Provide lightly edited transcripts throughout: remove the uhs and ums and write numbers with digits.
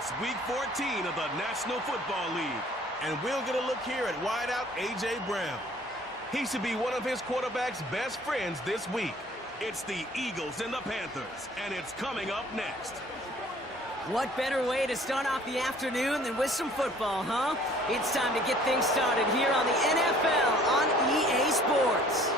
It's Week 14 of the National Football League, and we'll get a look here at wideout A.J. Brown. He should be one of his quarterback's best friends this week. It's the Eagles and the Panthers, and it's coming up next. What better way to start off the afternoon than with some football, huh? It's time to get things started here on the NFL on EA Sports.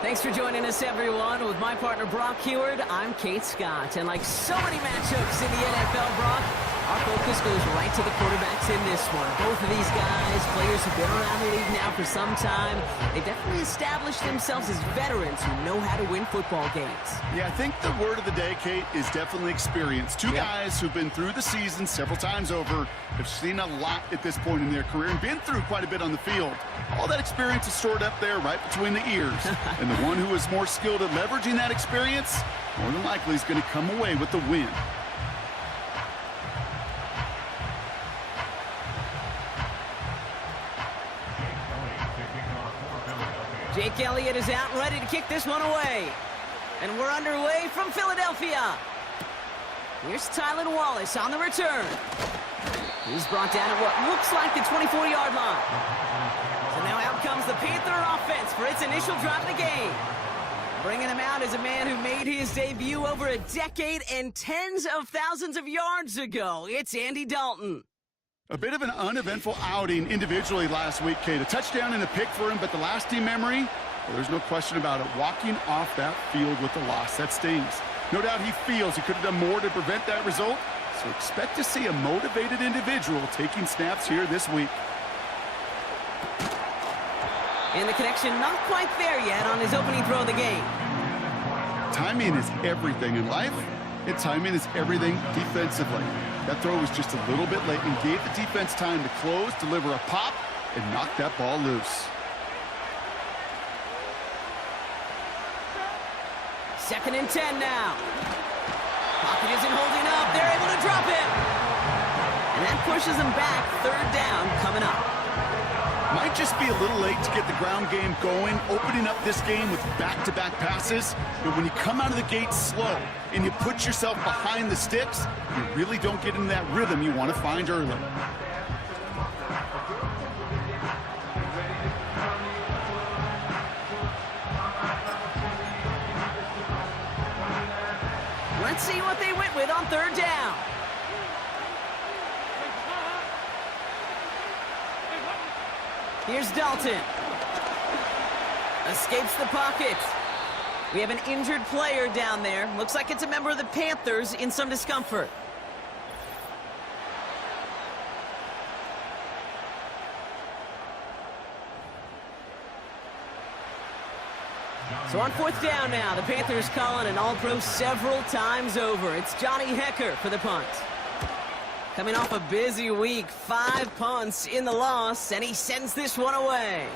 Thanks for joining us, everyone. With my partner, Brock Heward, I'm Kate Scott. And like so many matchups in the NFL, Brock, our focus goes right to the quarterbacks in this one. Both of these guys, players who've been around the league now for some time, they've definitely established themselves as veterans who know how to win football games. Yeah, I think the word of the day, Kate, is definitely experience. Two guys who've been through the season several times over, have seen a lot at this point in their career and been through quite a bit on the field. All that experience is stored up there right between the ears. And the one who is more skilled at leveraging that experience, more than likely is going to come away with the win. Jake Elliott is out and ready to kick this one away. And we're underway from Philadelphia. Here's Tylan Wallace on the return. He's brought down at what looks like the 24-yard line. So now out comes the Panther offense for its initial drive of the game. Bringing him out is a man who made his debut over a decade and tens of thousands of yards ago. It's Andy Dalton. A bit of an uneventful outing individually last week, Kate. A touchdown and a pick for him, but the lasting memory, well, there's no question about it. Walking off that field with the loss, that stings. No doubt he feels he could have done more to prevent that result, so expect to see a motivated individual taking snaps here this week. And the connection not quite there yet on his opening throw of the game. Timing is everything in life, and timing is everything defensively. That throw was just a little bit late and gave the defense time to close, deliver a pop, and knock that ball loose. Second and 10 now. Pocket isn't holding up. They're able to drop it. And that pushes them back. Third down coming up. Might just be a little late to get the ground game going, opening up this game with back-to-back passes. But when you come out of the gate slow and you put yourself behind the sticks, you really don't get into that rhythm you want to find early. Let's see what they went with on third down. Here's Dalton. Escapes the pocket. We have an injured player down there. Looks like it's a member of the Panthers in some discomfort. So on fourth down now, the Panthers calling an all-pro several times over. It's Johnny Hekker for the punt. Coming off a busy week, 5 punts in the loss, and he sends this one away.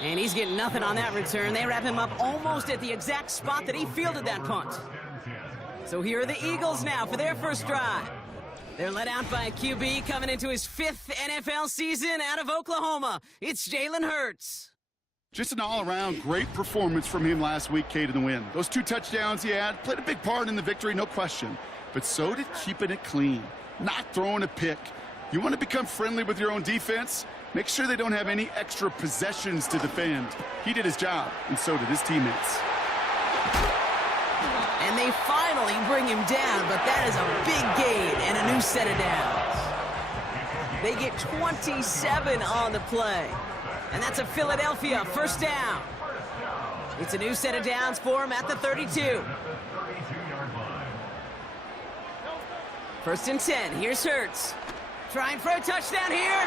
And he's getting nothing on that return. They wrap him up almost at the exact spot that he fielded that punt. So here are the Eagles now for their first drive. They're led out by a QB coming into his 5th NFL season out of Oklahoma. It's Jalen Hurts. Just an all-around great performance from him last week, Kate, in the win. Those 2 touchdowns he had played a big part in the victory, no question. But so did keeping it clean, not throwing a pick. You want to become friendly with your own defense? Make sure they don't have any extra possessions to defend. He did his job, and so did his teammates. And they finally bring him down, but that is a big gain and a new set of downs. They get 27 on the play. And that's a Philadelphia first down. It's a new set of downs for him at the 32. First and 10. Here's Hurts. Trying for a touchdown here.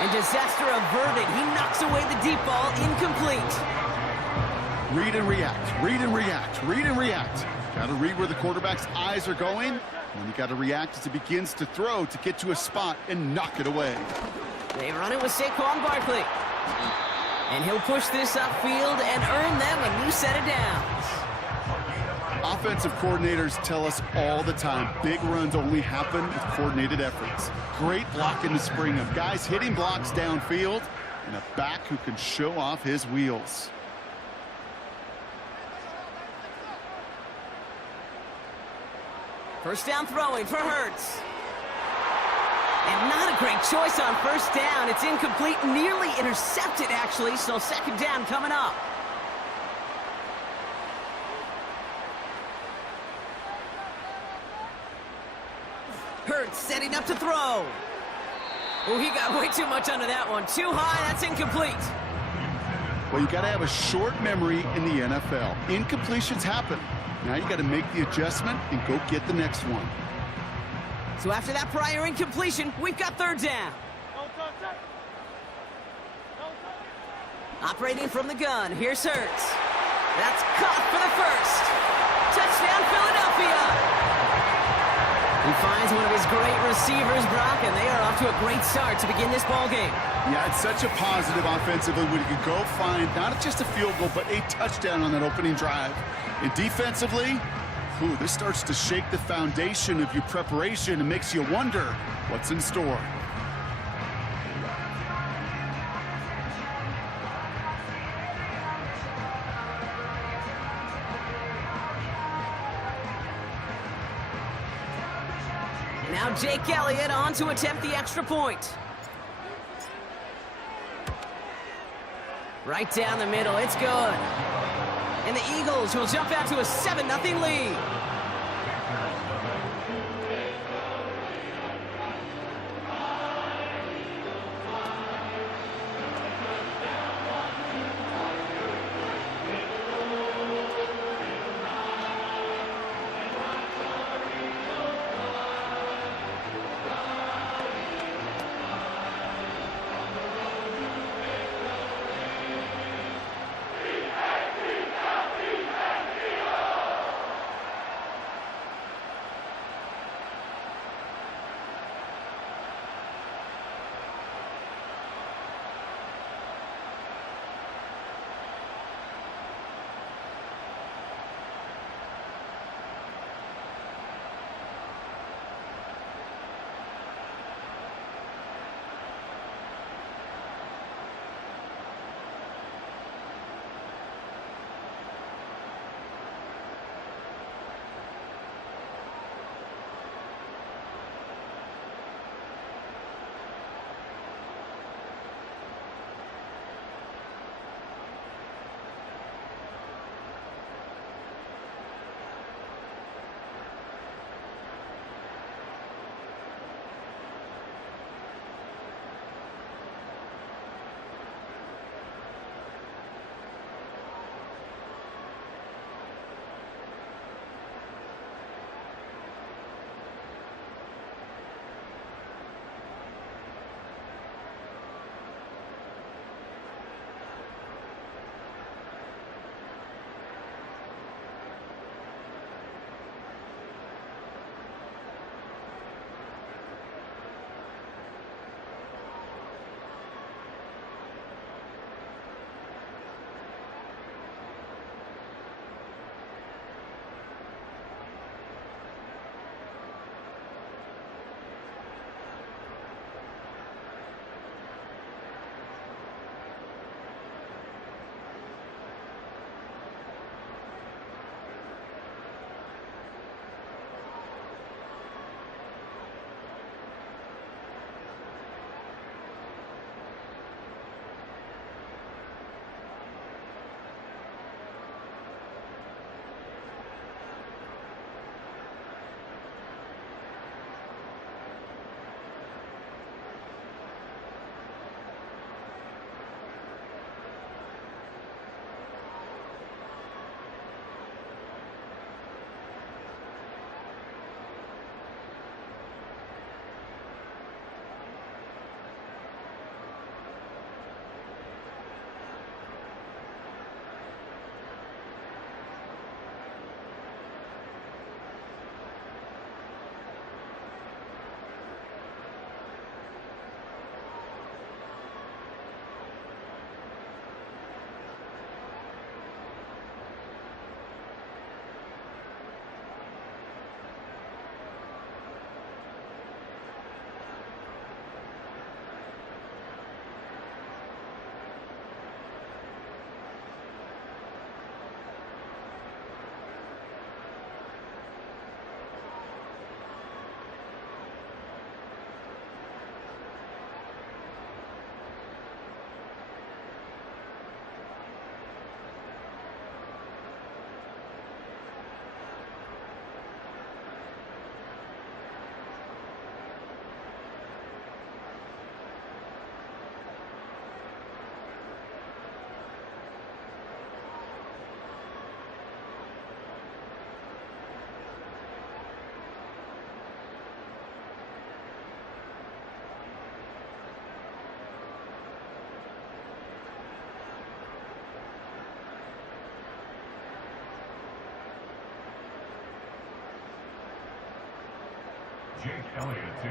And disaster averted. He knocks away the deep ball, incomplete. Read and react, read and react, read and react. Got to read where the quarterback's eyes are going. And you got to react as he begins to throw to get to a spot and knock it away. They run it with Saquon Barkley. And he'll push this upfield and earn them a new set of downs. Offensive coordinators tell us all the time, big runs only happen with coordinated efforts. Great block in the spring of guys hitting blocks downfield and a back who can show off his wheels. First down throwing for Hurts. And not a great choice on first down. It's incomplete, nearly intercepted, actually, so second down coming up. Hurts setting up to throw. Oh, he got way too much under that one. Too high, that's incomplete. Well, you got to have a short memory in the NFL. Incompletions happen. Now you got to make the adjustment and go get the next one. So after that prior incompletion, we've got third down. Operating from the gun, here's Hurts. That's caught for the first. Touchdown, Philadelphia. He finds one of his great receivers, Brock, and they are off to a great start to begin this ball game. Yeah, it's such a positive offensively when you can go find not just a field goal, but a touchdown on that opening drive. And defensively, this starts to shake the foundation of your preparation and makes you wonder what's in store. Now Jake Elliott on to attempt the extra point. Right down the middle, it's good. And the Eagles will jump out to a 7-0 lead.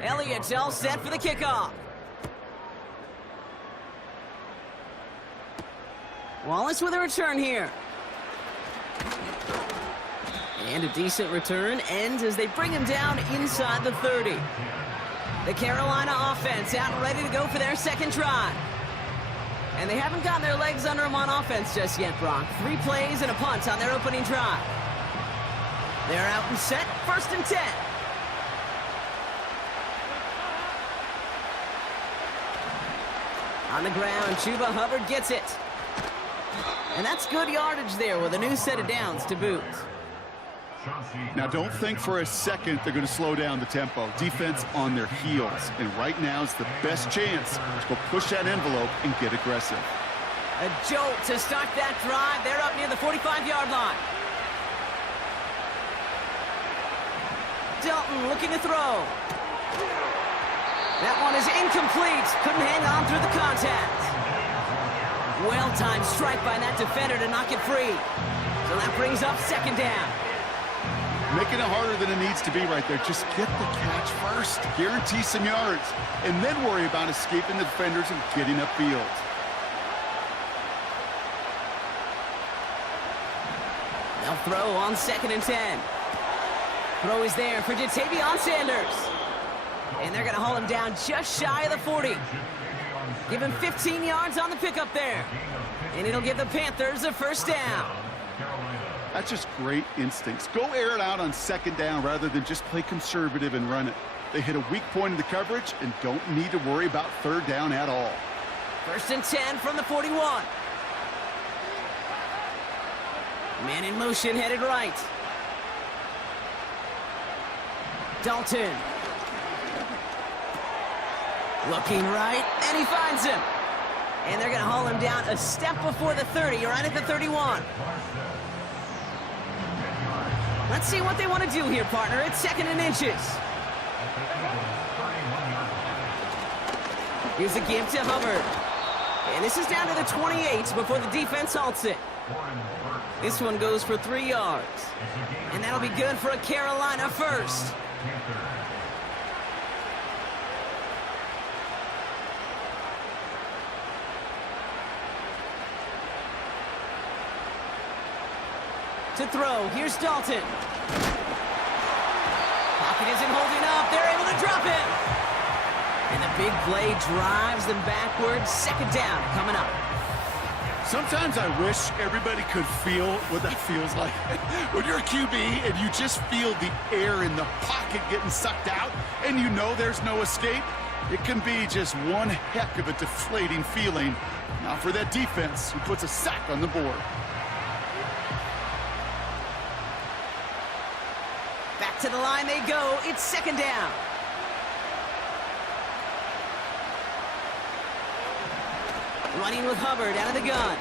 Elliott's all set for the kickoff. Wallace with a return here. And a decent return ends as they bring him down inside the 30. The Carolina offense out and ready to go for their second drive. And they haven't gotten their legs under them on offense just yet, Brock. 3 plays and a punt on their opening drive. They're out and set, 1st and 10. On the ground, Chuba Hubbard gets it. And that's good yardage there with a new set of downs to boot. Now, don't think for a second they're going to slow down the tempo. Defense on their heels. And right now is the best chance to go push that envelope and get aggressive. A jolt to start that drive. They're up near the 45-yard line. Dalton looking to throw. That one is incomplete. Couldn't hang on through the contact. Well-timed strike by that defender to knock it free. So that brings up 2nd down. Making it harder than it needs to be right there. Just get the catch first. Guarantee some yards. And then worry about escaping the defenders and getting upfield. They'll throw on 2nd and 10. Throw is there for Jatavion Sanders. And they're going to haul him down just shy of the 40. Give him 15 yards on the pickup there. And it'll give the Panthers a 1st down. That's just great instincts. Go air it out on 2nd down rather than just play conservative and run it. They hit a weak point in the coverage and don't need to worry about 3rd down at all. 1st and 10 from the 41. Man in motion, headed right. Dalton. Looking right, and he finds him. And they're going to haul him down a step before the 30, right at the 31. Let's see what they want to do here, partner. It's 2nd and inches. Here's a give to Hubbard. And this is down to the 28 before the defense halts it. This one goes for 3 yards. And that'll be good for a Carolina 1st. To throw, here's Dalton. Pocket isn't holding up, they're able to drop him. And the big play drives them backwards. 2nd down coming up. Sometimes I wish everybody could feel what that feels like. When you're a QB and you just feel the air in the pocket getting sucked out and you know there's no escape, it can be just one heck of a deflating feeling. Now for that defense who puts a sack on the board. Back to the line they go. It's 2nd down. Running with Hubbard out of the gun.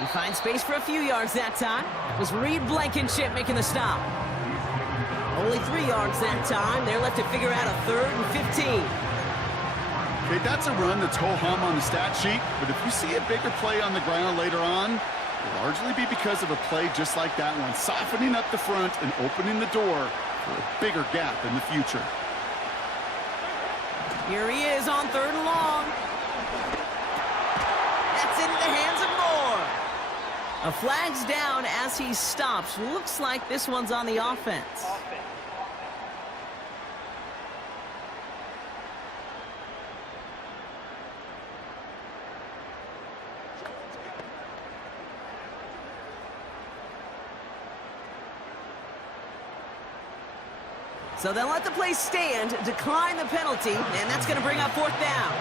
He finds space for a few yards that time. It was Reed Blankenship making the stop. Only 3 yards that time. They're left to figure out a 3rd and 15. Okay, that's a run that's ho-hum on the stat sheet, but if you see a bigger play on the ground later on, it'll largely be because of a play just like that one, softening up the front and opening the door for a bigger gap in the future. Here he is on 3rd and long. That's into the hands of Moore. A flag's down as he stops. Looks like this one's on the offense. So they'll let the play stand, decline the penalty, and that's going to bring up 4th down.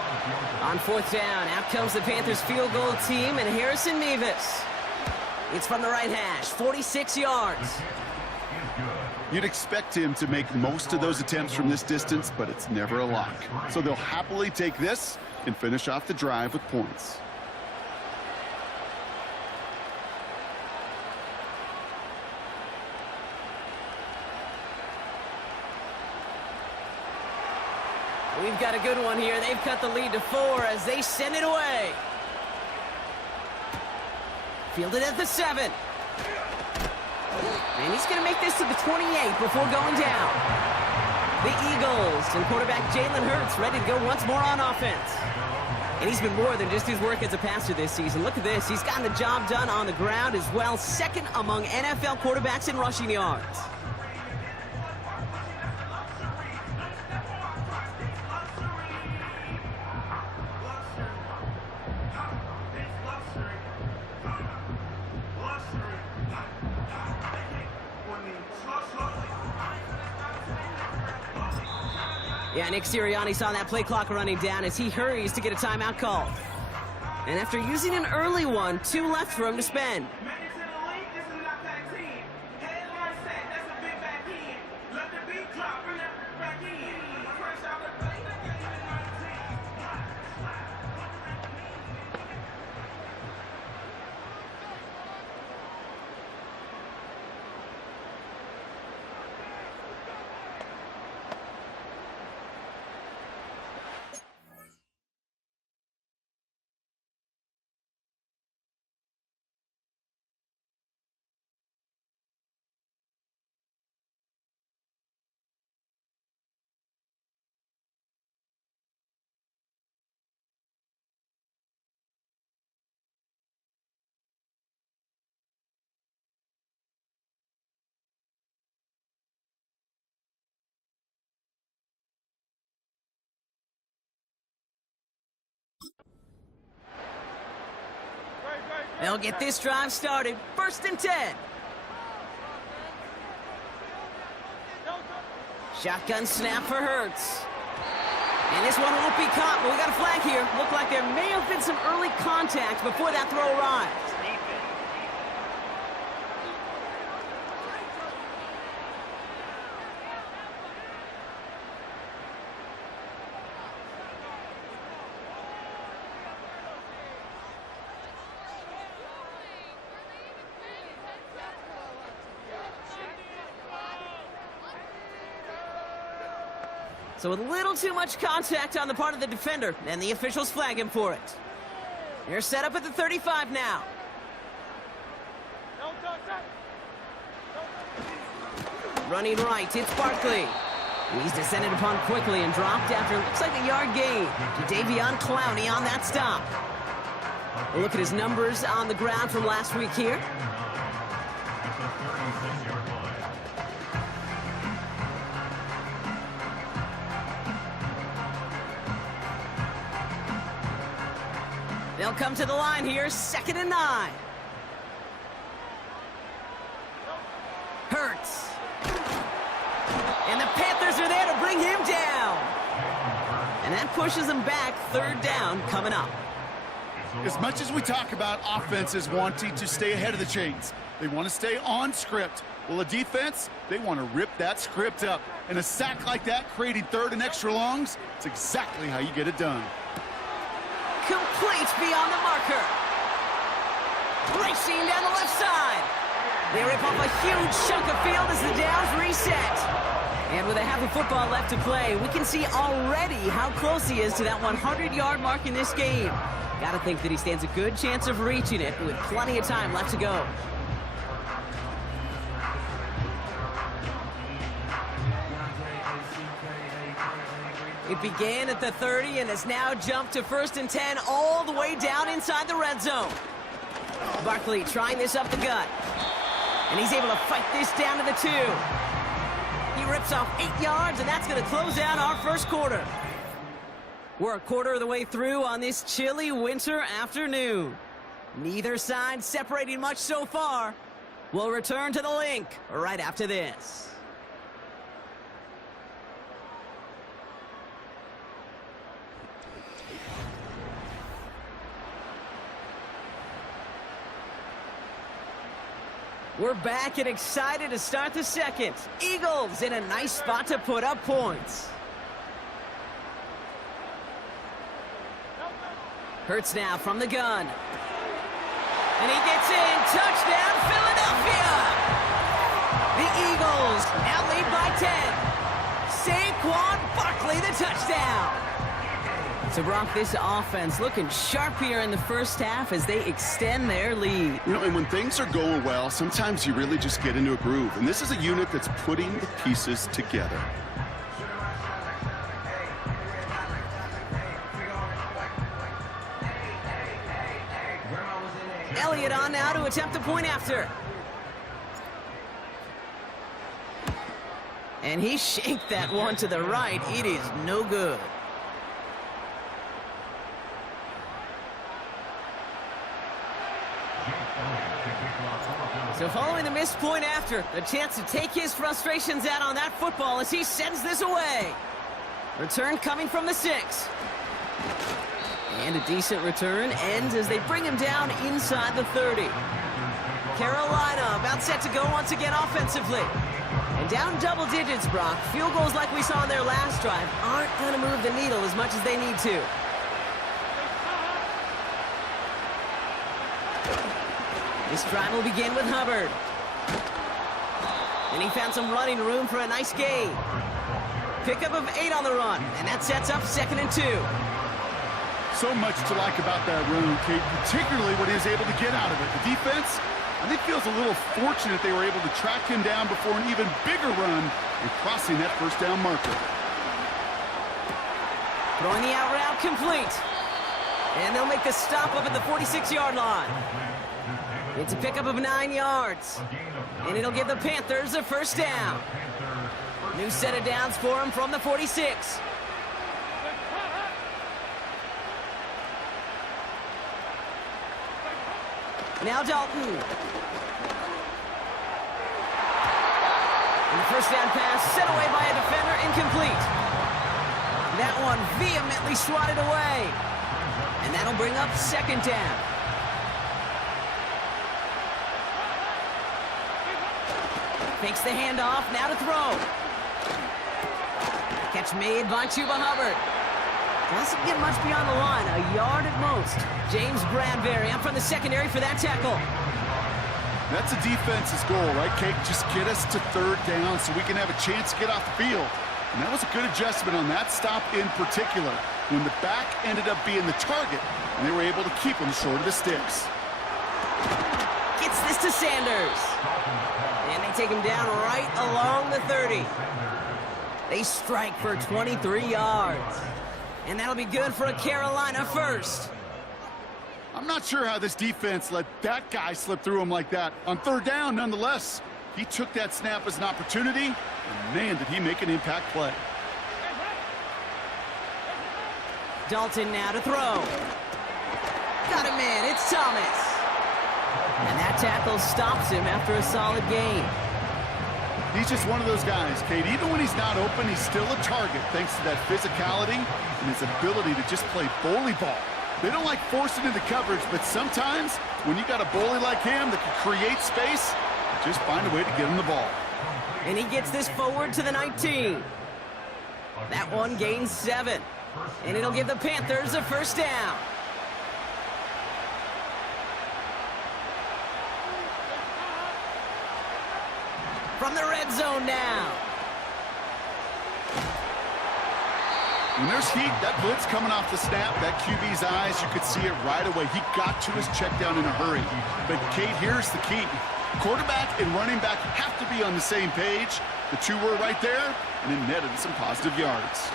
On 4th down, out comes the Panthers field goal team and Harrison Mevis. It's from the right hash, 46 yards. You'd expect him to make most of those attempts from this distance, but it's never a lock. So they'll happily take this and finish off the drive with points. We've got a good one here. They've cut the lead to 4 as they send it away. Fielded at the 7. And he's going to make this to the 28 before going down. The Eagles and quarterback Jalen Hurts ready to go once more on offense. And he's been more than just his work as a passer this season. Look at this. He's gotten the job done on the ground as well. Second among NFL quarterbacks in rushing yards. Yeah, Nick Sirianni saw that play clock running down as he hurries to get a timeout call. And after using an early one, 2 left for him to spend. They'll get this drive started. 1st and 10. Shotgun snap for Hurts. And this one won't be caught, but we got a flag here. Looked like there may have been some early contact before that throw arrived. So a little too much contact on the part of the defender, and the officials flag him for it. They're set up at the 35 now. Running right, it's Barkley. He's descended upon quickly and dropped after it looks like a yard gain to Davion Clowney on that stop. A look at his numbers on the ground from last week here. They'll come to the line here, 2nd and 9. Hurts. And the Panthers are there to bring him down. And that pushes them back, 3rd down coming up. As much as we talk about offenses wanting to stay ahead of the chains, they want to stay on script. Well, a defense, they want to rip that script up. And a sack like that, creating 3rd and extra longs, it's exactly how you get it done. Complete beyond the marker. Racing down the left side. They rip off a huge chunk of field as the downs reset. And with a half of football left to play, we can see already how close he is to that 100-yard mark in this game. Gotta think that he stands a good chance of reaching it with plenty of time left to go. It began at the 30 and has now jumped to 1st and 10 all the way down inside the red zone. Barkley trying this up the gut. And he's able to fight this down to the 2. He rips off 8 yards, and that's going to close out our first quarter. We're a quarter of the way through on this chilly winter afternoon. Neither side separating much so far. We'll return to the link right after this. We're back and excited to start the second. Eagles in a nice spot to put up points. Hurts now from the gun. And he gets in. Touchdown, Philadelphia! The Eagles now lead by 10. Saquon Barkley, the touchdown. So, Brock, this offense looking sharp here in the first half as they extend their lead. You know, and when things are going well, sometimes you really just get into a groove. And this is a unit that's putting the pieces together. Elliott on now to attempt the point after. And he shanked that one to the right. It is no good. So following the missed point after, the chance to take his frustrations out on that football as he sends this away. Return coming from the 6. And a decent return ends as they bring him down inside the 30. Carolina about set to go once again offensively. And down double digits, Brock. Field goals like we saw in their last drive aren't going to move the needle as much as they need to. This drive will begin with Hubbard. And he found some running room for a nice gain. Pickup of 8 on the run, and that sets up 2nd and 2. So much to like about that run, Kate, particularly what he was able to get out of it. The defense, I think, feels a little fortunate they were able to track him down before an even bigger run and crossing that first down marker. Throwing the out route complete. And they'll make the stop up at the 46-yard line. It's a pickup of 9 yards. And it'll give the Panthers a first down. New set of downs for him from the 46. Now Dalton. And the first down pass set away by a defender, incomplete. That one vehemently swatted away. And that'll bring up 2nd down. Fakes the handoff, now to throw. Catch made by Chuba Hubbard. Doesn't get much beyond the line, a yard at most. James Bradbury up from the secondary for that tackle. That's a defense's goal, right, Kate? Just get us to 3rd down so we can have a chance to get off the field. And that was a good adjustment on that stop in particular, when the back ended up being the target, and they were able to keep him short of the sticks. Gets this to Sanders. And they take him down right along the 30. They strike for 23 yards. And that'll be good for a Carolina first. I'm not sure how this defense let that guy slip through him like that. On 3rd down, nonetheless, he took that snap as an opportunity, and man, did he make an impact play. Dalton now to throw. Got him in, it's Thomas. And that tackle stops him after a solid gain. He's just one of those guys, Kate. Even when he's not open, he's still a target thanks to that physicality and his ability to just play bully ball. They don't like forcing into coverage, but sometimes when you got a bully like him that can create space, just find a way to get him the ball. And he gets this forward to the 19. That one gains 7. And it'll give the Panthers a first down. From the red zone now. When there's heat, that blitz coming off the snap, that QB's eyes, you could see it right away. He got to his check down in a hurry. But, Kate, here's the key. Quarterback and running back have to be on the same page. The two were right there, and it netted some positive yards.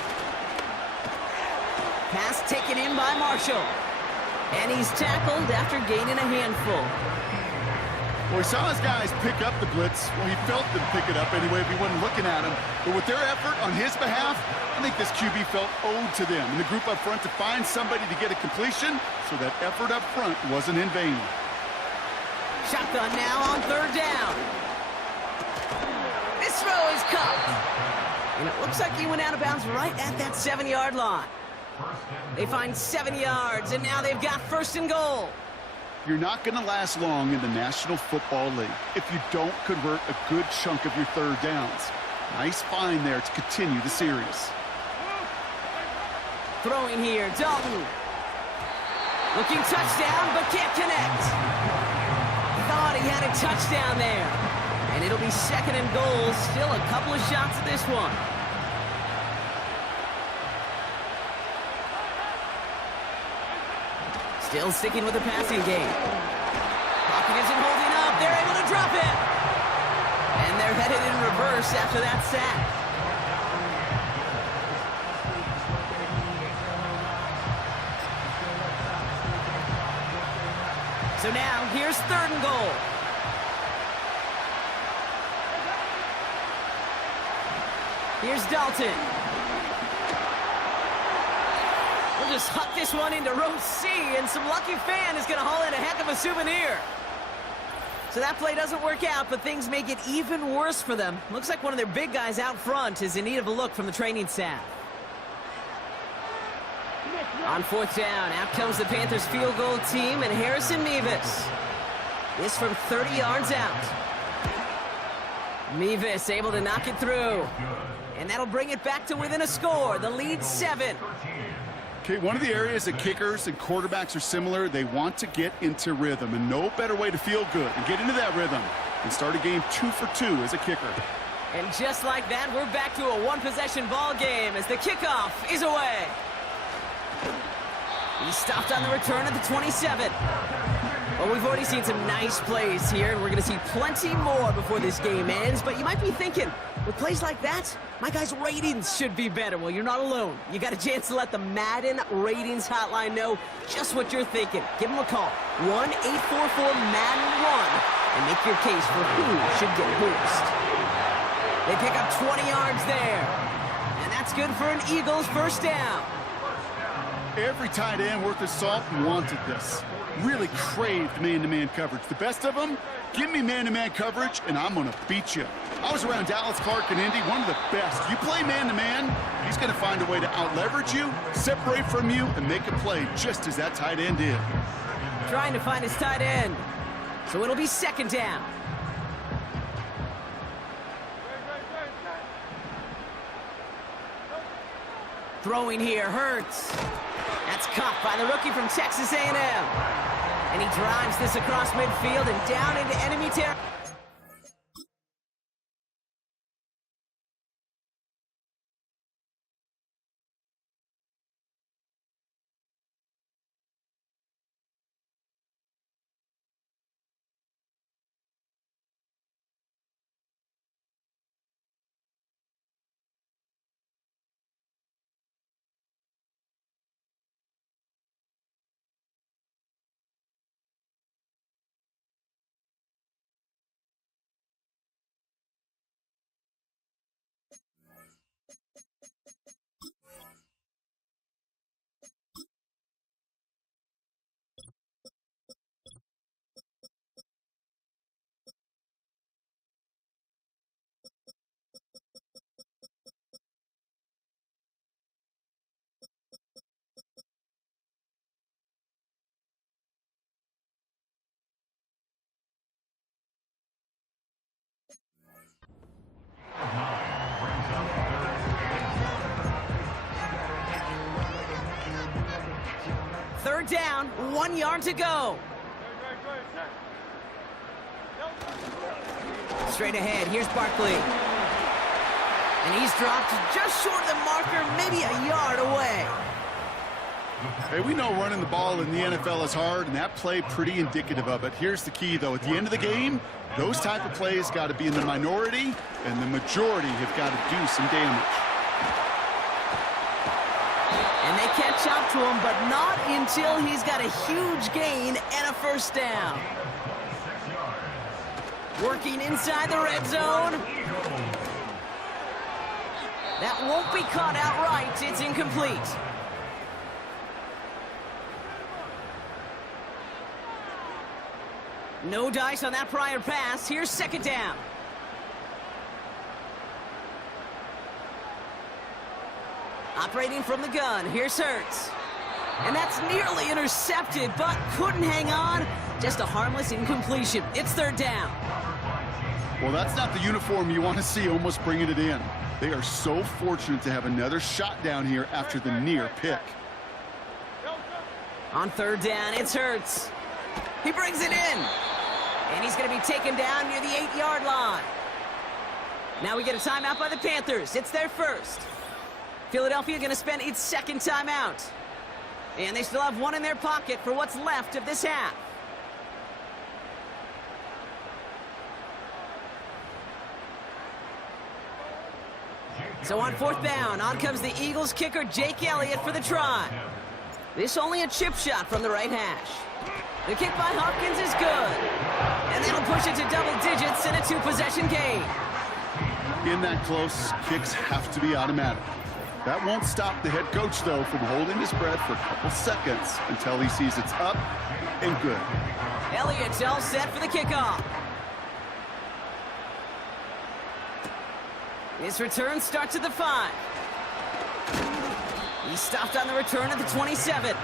Pass taken in by Marshall. And he's tackled after gaining a handful. Well, he saw his guys pick up the blitz. Well, he felt them pick it up anyway if he wasn't looking at him. But with their effort on his behalf, I think this QB felt owed to them and the group up front to find somebody to get a completion, so that effort up front wasn't in vain. Shotgun now on 3rd down. This throw is caught. And it looks like he went out of bounds right at that 7-yard line. They find 7 yards, and now they've got 1st and goal. You're not going to last long in the National Football League if you don't convert a good chunk of your 3rd downs. Nice find there to continue the series. Throwing here, Dalton. Looking touchdown, but can't connect. Thought he had a touchdown there. And it'll be 2nd and goal. Still a couple of shots at this one. Still sticking with the passing game. Pocket isn't holding up. They're able to drop it. And they're headed in reverse after that sack. So now, here's 3rd and goal. Here's Dalton. We'll just huck this one into row C, and some lucky fan is going to haul in a heck of a souvenir. So that play doesn't work out, but things make it even worse for them. Looks like one of their big guys out front is in need of a look from the training staff. On 4th down, out comes the Panthers field goal team and Harrison Mevis. This from 30 yards out. Mevis able to knock it through. And that'll bring it back to within a score. The lead 7. Okay, one of the areas that kickers and quarterbacks are similar, they want to get into rhythm, and no better way to feel good and get into that rhythm and start a game 2 for 2 as a kicker. And just like that, we're back to a one-possession ball game as the kickoff is away. He stopped on the return at the 27. Well, we've already seen some nice plays here, and we're going to see plenty more before this game ends. But you might be thinking, with plays like that, my guys' ratings should be better. Well, you're not alone. You got a chance to let the Madden Ratings Hotline know just what you're thinking. Give them a call, 1-844-MADDEN-1, and make your case for who should get a boost. They pick up 20 yards there, and that's good for an Eagles 1st down. Every tight end worth his salt wanted this. Really craved man-to-man coverage. The best of them, give me man-to-man coverage, and I'm going to beat you. I was around Dallas Clark and Indy, one of the best. You play man-to-man, he's going to find a way to out-leverage you, separate from you, and make a play just as that tight end did. Trying to find his tight end. So it'll be 2nd down. Throwing here, Hurts. That's caught by the rookie from Texas A&M. And he drives this across midfield and down into enemy territory. Third down, 1 yard to go. Straight ahead, here's Barkley. And he's dropped just short of the marker, maybe a yard away. Hey, we know running the ball in the NFL is hard, and that play pretty indicative of it. Here's the key, though. At the end of the game, those type of plays got to be in the minority, and the majority have got to do some damage. And they catch up to him, but not until he's got a huge gain and a 1st down. Working inside the red zone. That won't be caught outright. It's incomplete. No dice on that prior pass. Here's 2nd down. Operating from the gun, here's Hurts. And that's nearly intercepted, but couldn't hang on. Just a harmless incompletion. It's 3rd down. Well, that's not the uniform you want to see almost bringing it in. They are so fortunate to have another shot down here after the near pick. On 3rd down, it's Hurts. He brings it in. And he's going to be taken down near the 8-yard line. Now we get a timeout by the Panthers. It's their first. Philadelphia going to spend its 2nd timeout. And they still have one in their pocket for what's left of this half. So on 4th down, on comes the Eagles kicker, Jake Elliott, for the try. This only a chip shot from the right hash. The kick by Hopkins is good. And that'll push it to double digits in a two-possession game. In that close, kicks have to be automatic. That won't stop the head coach, though, from holding his breath for a couple seconds until he sees it's up and good. Elliott's all set for the kickoff. His return starts at the 5. He stopped on the return at the 27.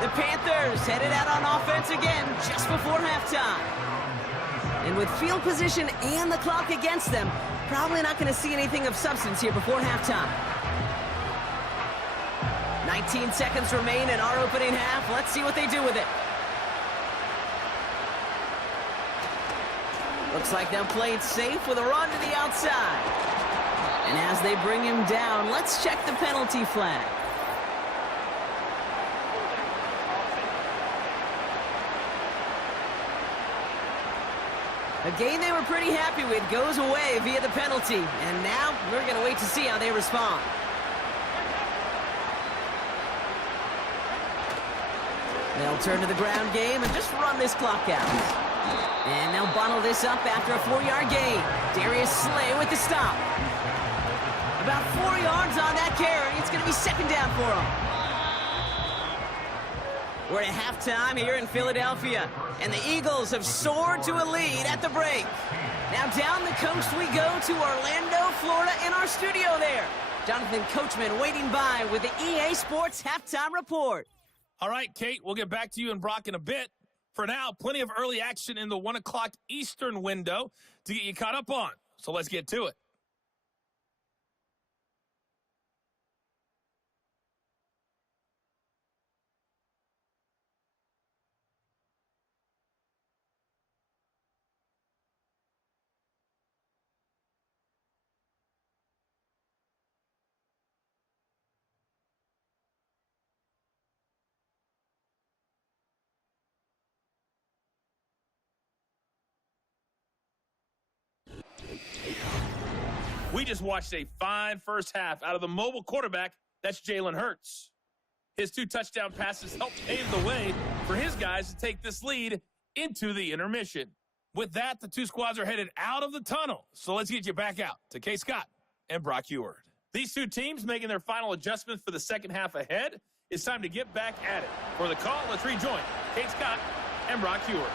The Panthers headed out on offense again just before halftime. And with field position and the clock against them, probably not going to see anything of substance here before halftime. 19 seconds remain in our opening half. Let's see what they do with it. Looks like they'll play it safe with a run to the outside. And as they bring him down, let's check the penalty flag. A game they were pretty happy with goes away via the penalty. And now we're going to wait to see how they respond. They'll turn to the ground game and just run this clock out. And they'll bottle this up after a 4-yard gain. Darius Slay with the stop. About 4 yards on that carry. It's going to be second down for them. We're at halftime here in Philadelphia, and the Eagles have soared to a lead at the break. Now down the coast we go to Orlando, Florida, in our studio there. Jonathan Coachman waiting by with the EA Sports Halftime Report. All right, Kate, we'll get back to you and Brock in a bit. For now, plenty of early action in the 1 o'clock Eastern window to get you caught up on. So let's get to it. We just watched a fine first half out of the mobile quarterback. That's Jalen Hurts. His 2 touchdown passes helped pave the way for his guys to take this lead into the intermission. With that, the 2 squads are headed out of the tunnel. So let's get you back out to Kay Scott and Brock Huard. These 2 teams making their final adjustments for the second half ahead. It's time to get back at it. For the call, let's rejoin Kay Scott and Brock Huard.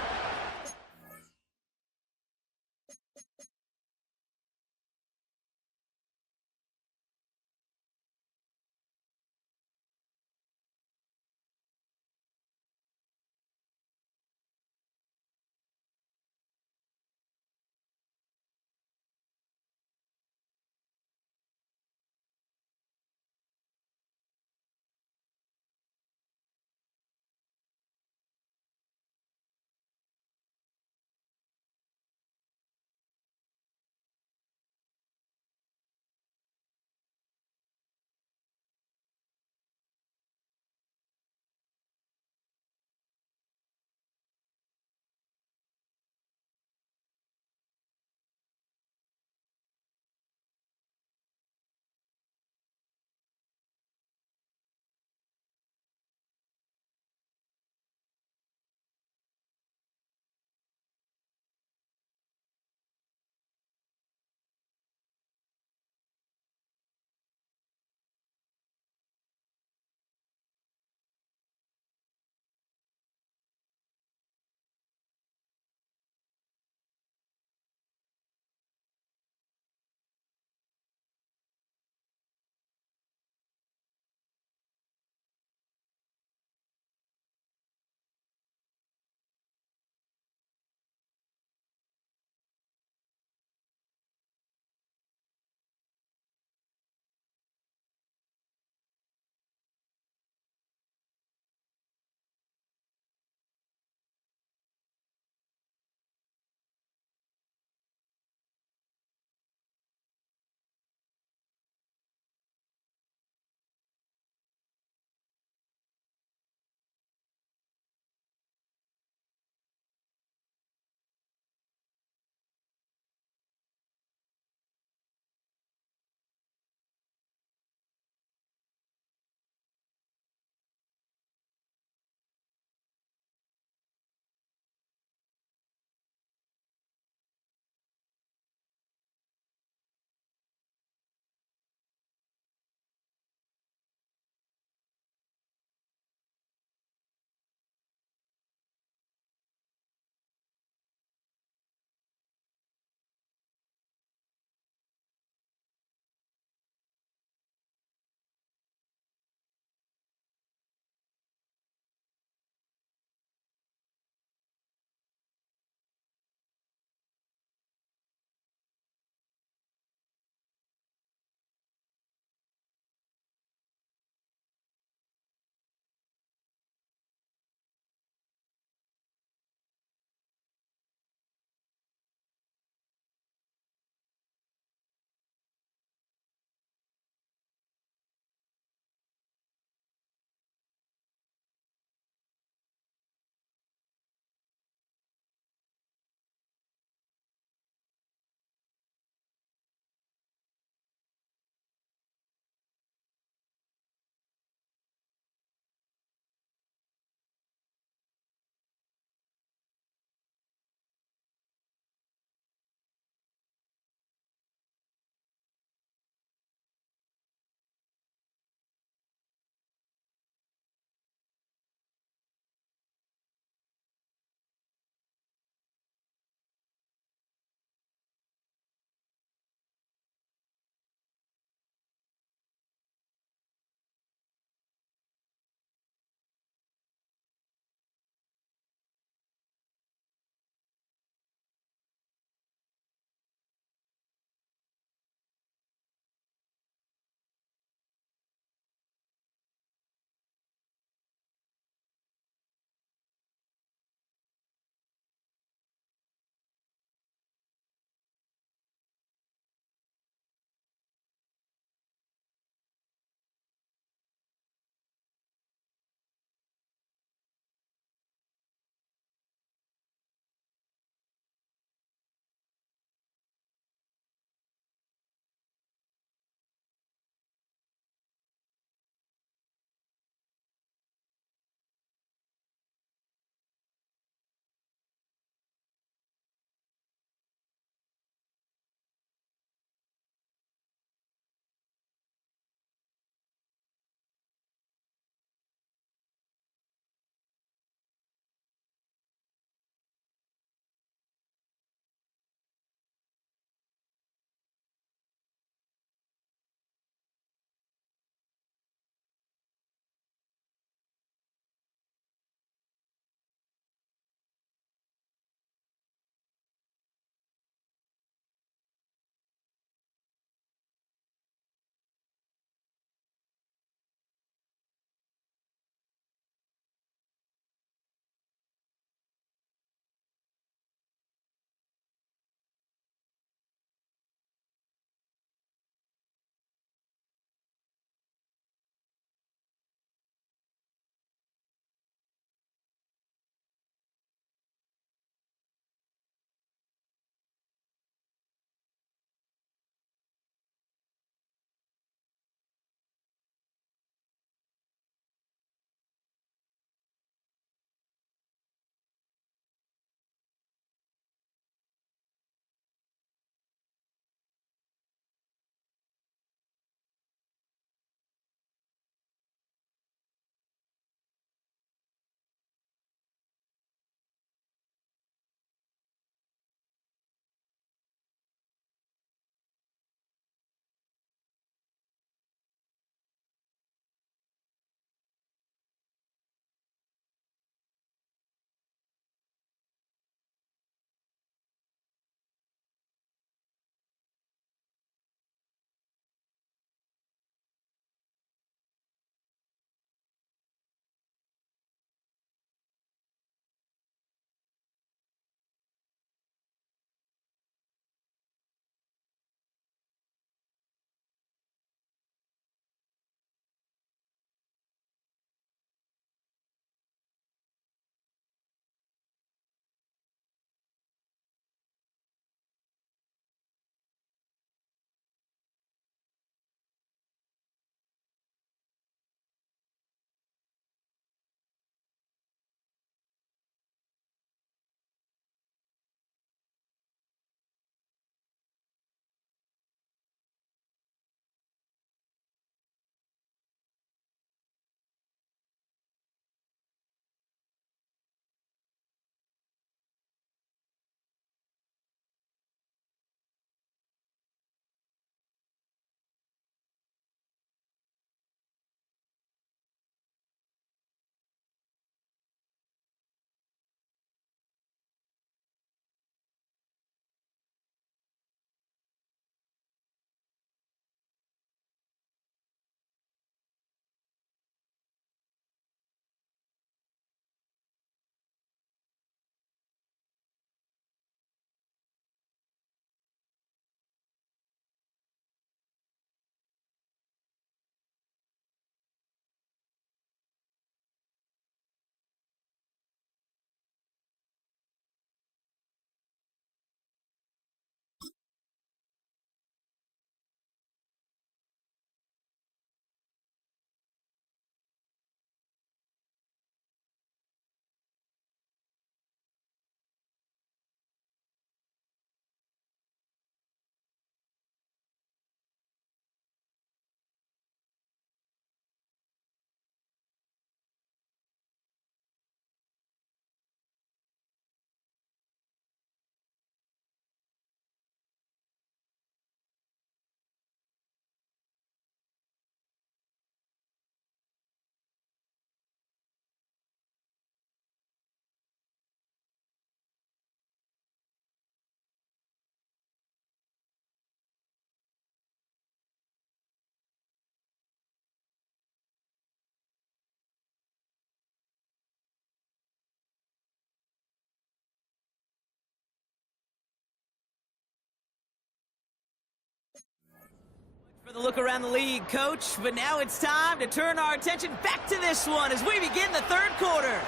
A look around the league, Coach, but now it's time to turn our attention back to this one as we begin the third quarter.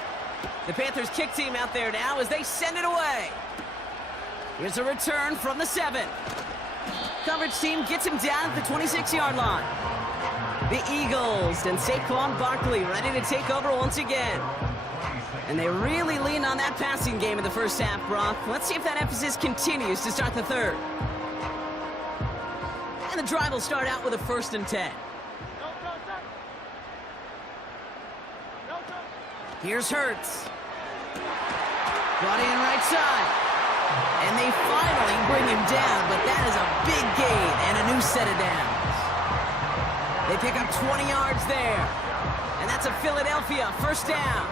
The Panthers kick team out there now as they send it away. Here's a return from the 7. Coverage team gets him down at the 26-yard line. The Eagles and Saquon Barkley ready to take over once again. And they really lean on that passing game in the first half, Brock. Let's see if that emphasis continues to start the third. And the drive will start out with a 1st and 10. Here's Hurts. Brought in right side. And they finally bring him down, but that is a big gain and a new set of downs. They pick up 20 yards there. And that's a Philadelphia 1st down.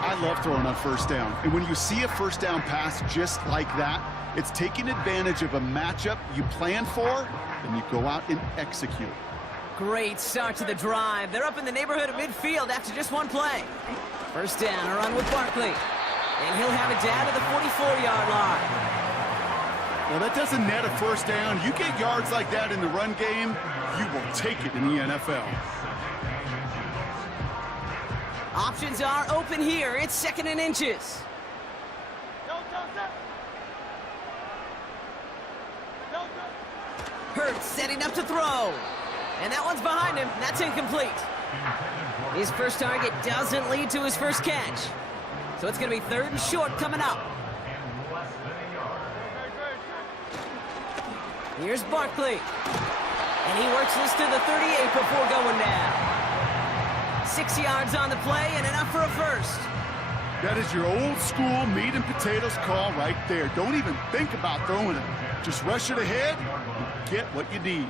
I love throwing on 1st down. And when you see a 1st down pass just like that, it's taking advantage of a matchup you plan for, and you go out and execute. Great start to the drive. They're up in the neighborhood of midfield after just one play. 1st down, a run with Barkley. And he'll have it down to the 44-yard line. Well, that doesn't net a 1st down. You get yards like that in the run game, you will take it in the NFL. Options are open here. It's 2nd and inches. Hurts setting up to throw. And that one's behind him. That's incomplete. His first target doesn't lead to his first catch. So it's going to be 3rd and short coming up. Here's Barkley. And he works this to the 38 before going down. 6 yards on the play and enough for a 1st. That is your old school meat and potatoes call right there. Don't even think about throwing it. Just rush it ahead and get what you need.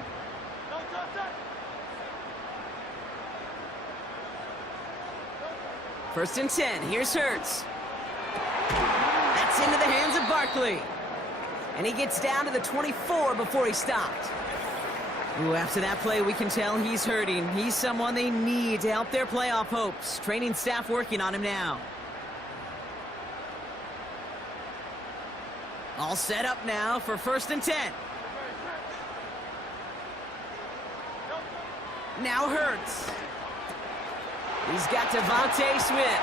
First and 10. Here's Hurts. That's into the hands of Barkley. And he gets down to the 24 before he stopped. Ooh, after that play, we can tell he's hurting. He's someone they need to help their playoff hopes. Training staff working on him now. All set up now for 1st and 10. Now Hurts. He's got Devontae Smith.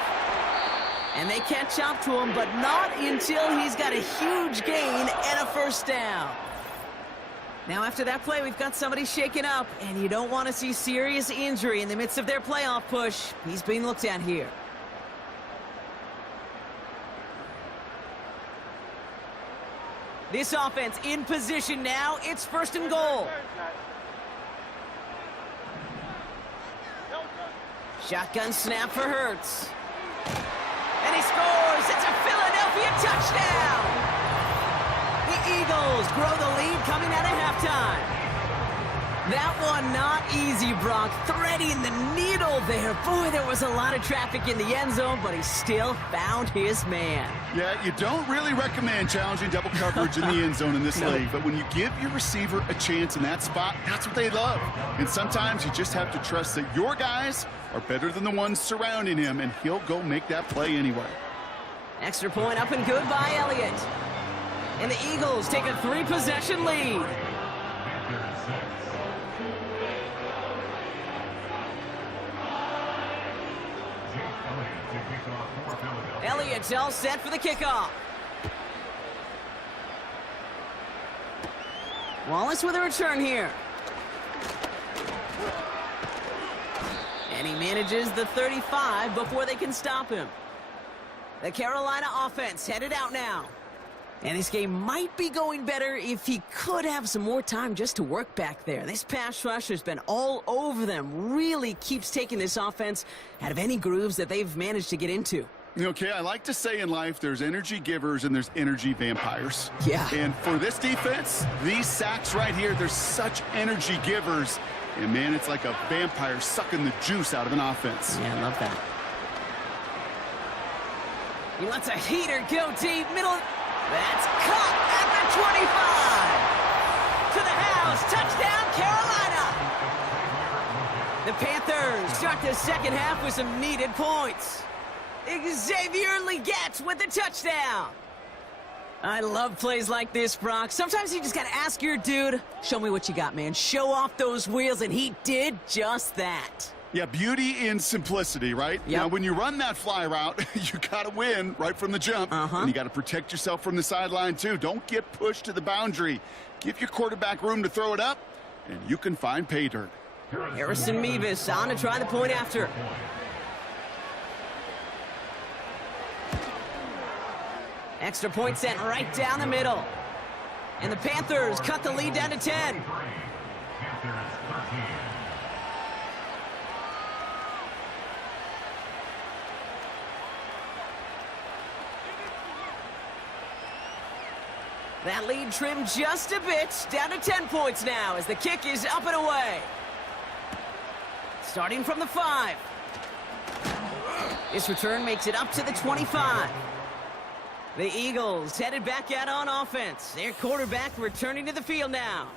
And they catch up to him, but not until he's got a huge gain and a 1st down. Now after that play, we've got somebody shaken up, and you don't want to see serious injury in the midst of their playoff push. He's being looked at here. This offense in position now. It's 1st and goal. Shotgun snap for Hurts. And he scores. It's a Philadelphia touchdown. The Eagles grow the lead coming out of halftime. That one not easy, Brock. Threading the needle there. Boy, there was a lot of traffic in the end zone, but he still found his man. Yeah, you don't really recommend challenging double coverage in the end zone in this league, but when you give your receiver a chance in that spot, that's what they love. And sometimes you just have to trust that your guys are better than the ones surrounding him, and he'll go make that play anyway. Extra point up and good by Elliott. And the Eagles take a 3-possession lead. Elliott's all set for the kickoff. Wallace with a return here. And he manages the 35 before they can stop him. The Carolina offense headed out now. And this game might be going better if he could have some more time just to work back there. This pass rush has been all over them. Really keeps taking this offense out of any grooves that they've managed to get into. Okay, I like to say in life there's energy givers and there's energy vampires. Yeah. And for this defense, these sacks right here, they're such energy givers. And, man, it's like a vampire sucking the juice out of an offense. Yeah, I love that. He lets a heater go deep. Middle. That's caught at the 25. To the house. Touchdown, Carolina. The Panthers start the second half with some needed points. Xavier Legette with the touchdown. I love plays like this, Brock. Sometimes you just got to ask your dude, show me what you got, man. Show off those wheels, and he did just that. Yeah, beauty in simplicity, right? Yep. Now, when you run that fly route, you got to win right from the jump. And you got to protect yourself from the sideline, too. Don't get pushed to the boundary. Give your quarterback room to throw it up, and you can find pay dirt. Harrison Mevis on to try the point after. Extra point sent right down the middle. And the Panthers cut the lead down to 10. That lead trimmed just a bit, down to 10 points now as the kick is up and away. Starting from the 5. This return makes it up to the 25. The Eagles headed back out on offense. Their quarterback returning to the field now.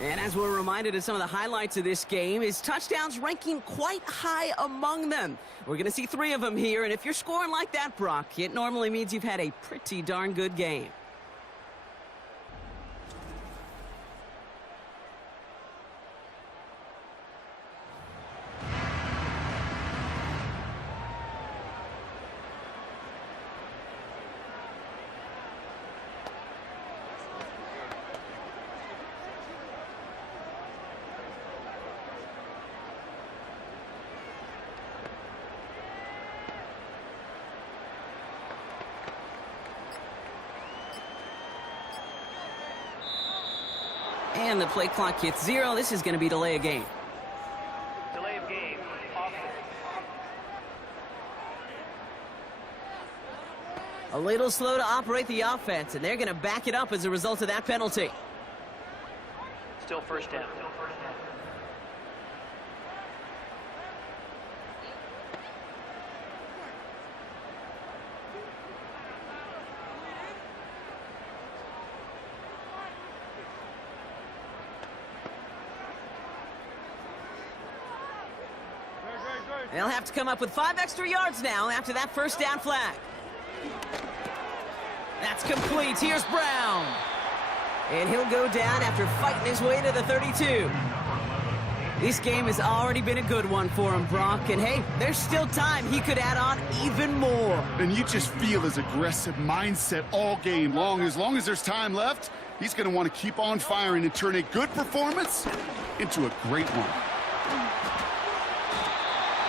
And as we're reminded of some of the highlights of this game, his touchdowns ranking quite high among them. We're going to see 3 of them here, and if you're scoring like that, Brock, it normally means you've had a pretty darn good game. And the play clock hits 0. This is going to be delay of game. Delay of game. A little slow to operate the offense, and they're going to back it up as a result of that penalty. Still first down. They'll have to come up with 5 extra yards now after that first down flag. That's complete. Here's Brown. And he'll go down after fighting his way to the 32. This game has already been a good one for him, Brock. And hey, there's still time. He could add on even more. And you just feel his aggressive mindset all game long. As long as there's time left, he's going to want to keep on firing and turn a good performance into a great one.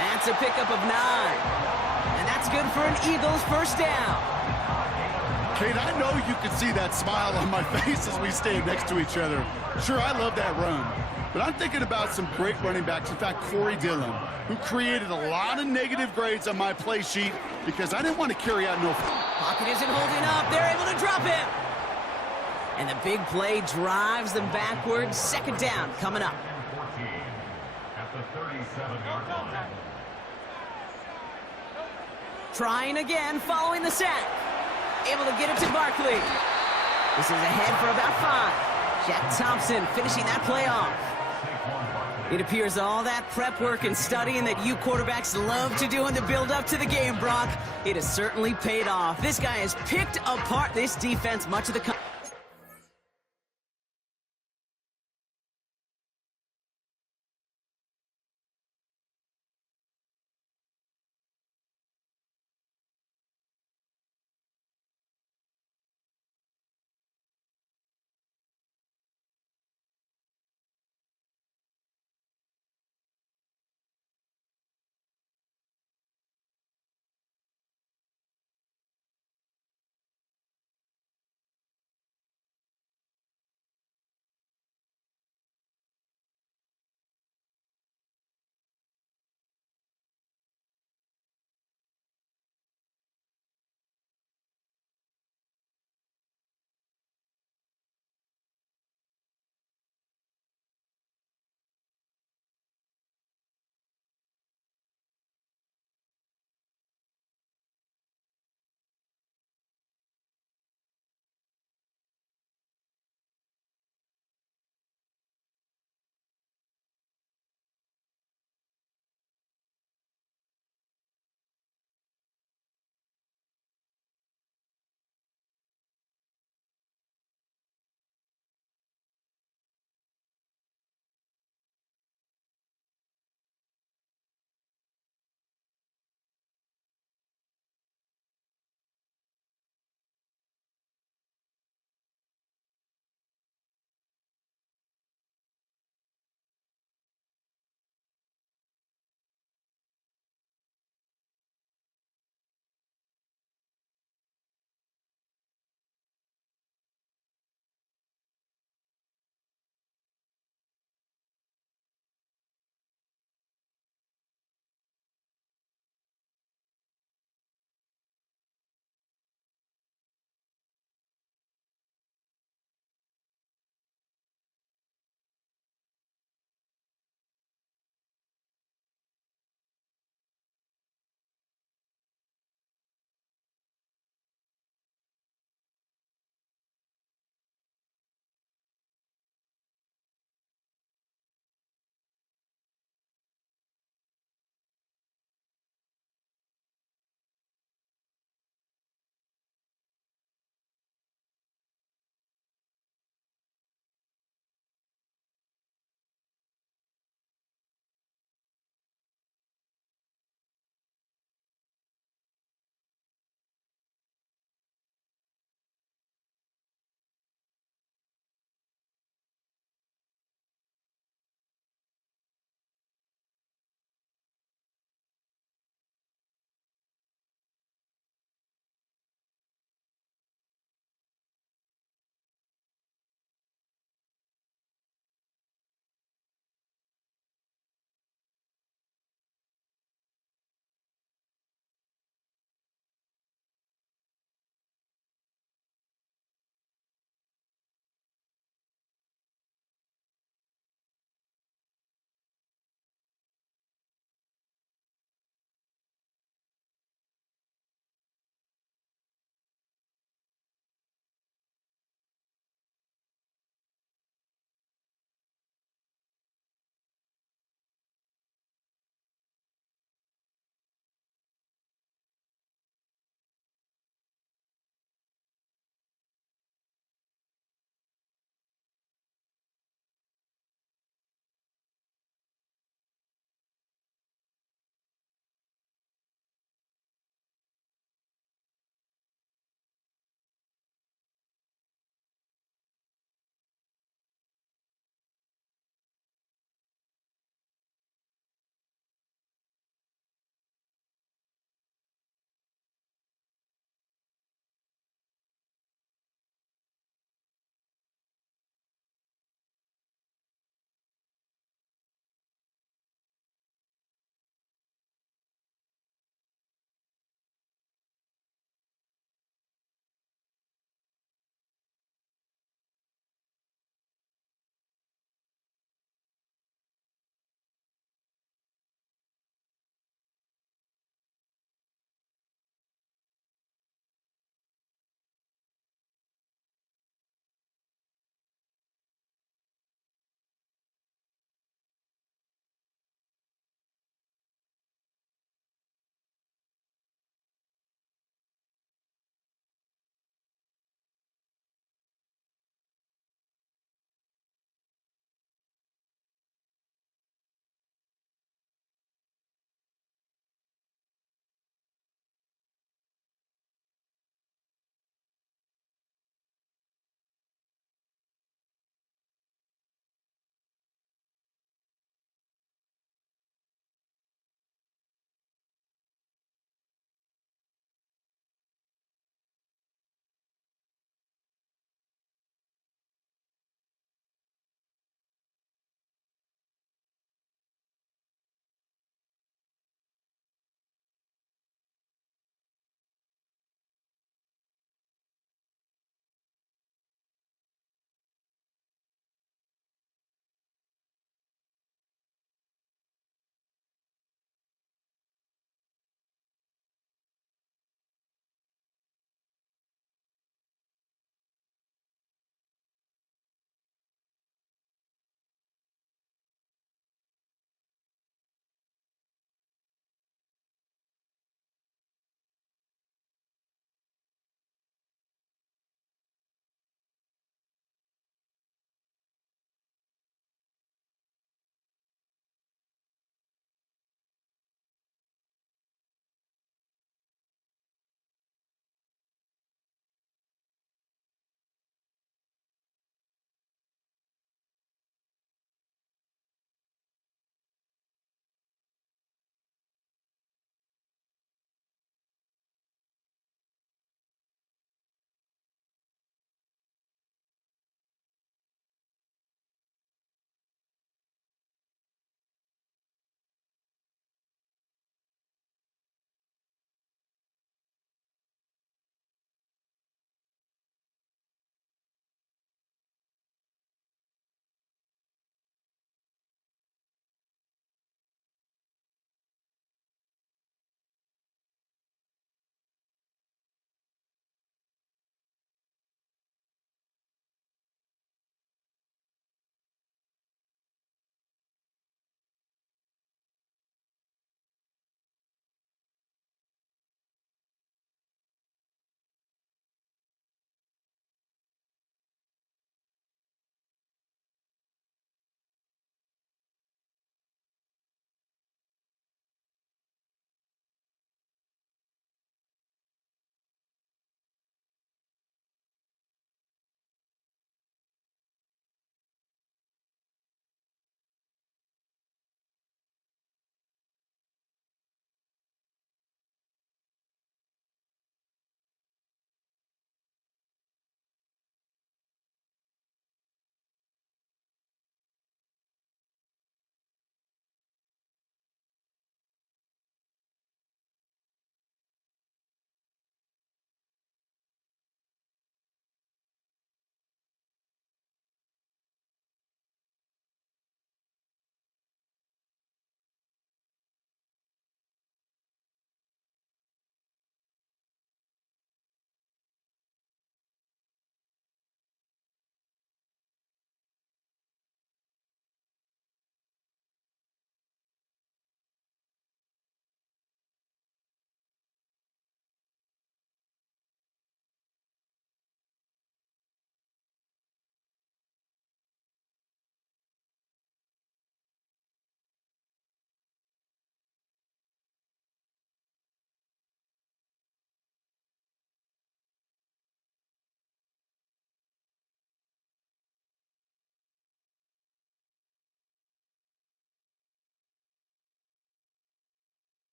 That's a pickup of 9. And that's good for an Eagles first down. Kate, I know you can see that smile on my face as we stand next to each other. Sure, I love that run. But I'm thinking about some great running backs. In fact, Corey Dillon, who created a lot of negative grades on my play sheet because I didn't want to carry out no... Pocket isn't holding up. They're able to drop him. And the big play drives them backwards. Second down coming up. Trying again following the sack. Able to get it to Barkley. This is ahead for about 5. Jack Thompson finishing that play off. It appears all that prep work and studying that you quarterbacks love to do in the build-up to the game, Brock, it has certainly paid off. This guy has picked apart this defense much of the...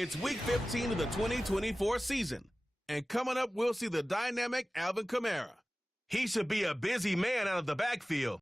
It's Week 15 of the 2024 season. And coming up, we'll see the dynamic Alvin Kamara. He should be a busy man out of the backfield.